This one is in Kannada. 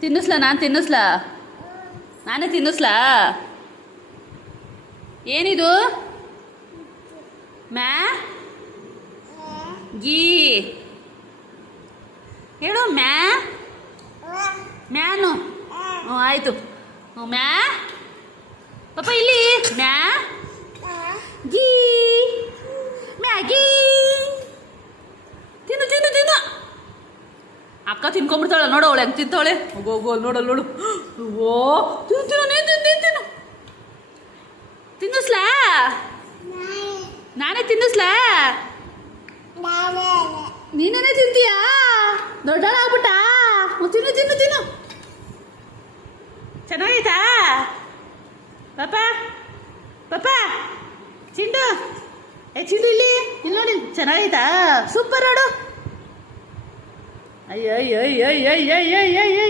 ತಿನ್ನಿಸ್ಲಾ? ನಾನು ತಿನ್ನಿಸ್ಲಾ? ನಾನೇ ತಿನ್ನಿಸ್ಲಾ? ಏನಿದು? ಮ್ಯಾ ಗೀ ಹೇಳು. ಮ್ಯಾನು. ಹ್ಞೂ ಆಯಿತು. ಮ್ಯಾ ಪಾಪ ಇಲ್ಲಿ. ಗೀ ಮ್ಯಾಗಿ. ತಿನ್ನು ತಿನ್ನು ತಿನ್ನು. ಅಕ್ಕ ತಿನ್ಕೊಂಡ್ಬಿಡ್ತಾಳೆ ನೋಡು. ಅವಳು ಹೆಂಗೆ ತಿಂತಾವಳೆ. ಹೋಗು ಅಲ್ಲಿ ನೋಡಲ್ಲ ನೋಡು. ಓ ತಿನ್ನು ತಿನ್ನು. ನೀನು ತಿನ್ನು ತಿನ್ನು ತಿನ್ನು. ತಿನ್ನಿಸ್ಲಾ? ನಾನೇ ತಿನ್ನಿಸ್ಲಾ? ನೀನೇನೇ ತಿಂತೀಯಾ? ದೊಡ್ಡಳಾಗ್ಬಿಟ್ಟ. ತಿನ್ನು ತಿನ್ನು ತಿನ್ನು. ಚೆನ್ನಾಗೈತಾ ಪಾಪ? ಪಾಪ ಚಿಂಡು. ಚಿಂಡು ಇಲ್ಲಿ ನೋಡಿ. ಚೆನ್ನಾಗೈತಾ? ಸೂಪರ್ ನೋಡು. ಅಯ್ಯ ಅಯ್ಯ ಅಯ್ಯ ಅಯ್ಯ ಅಯ್ಯ ಅಯ್ಯ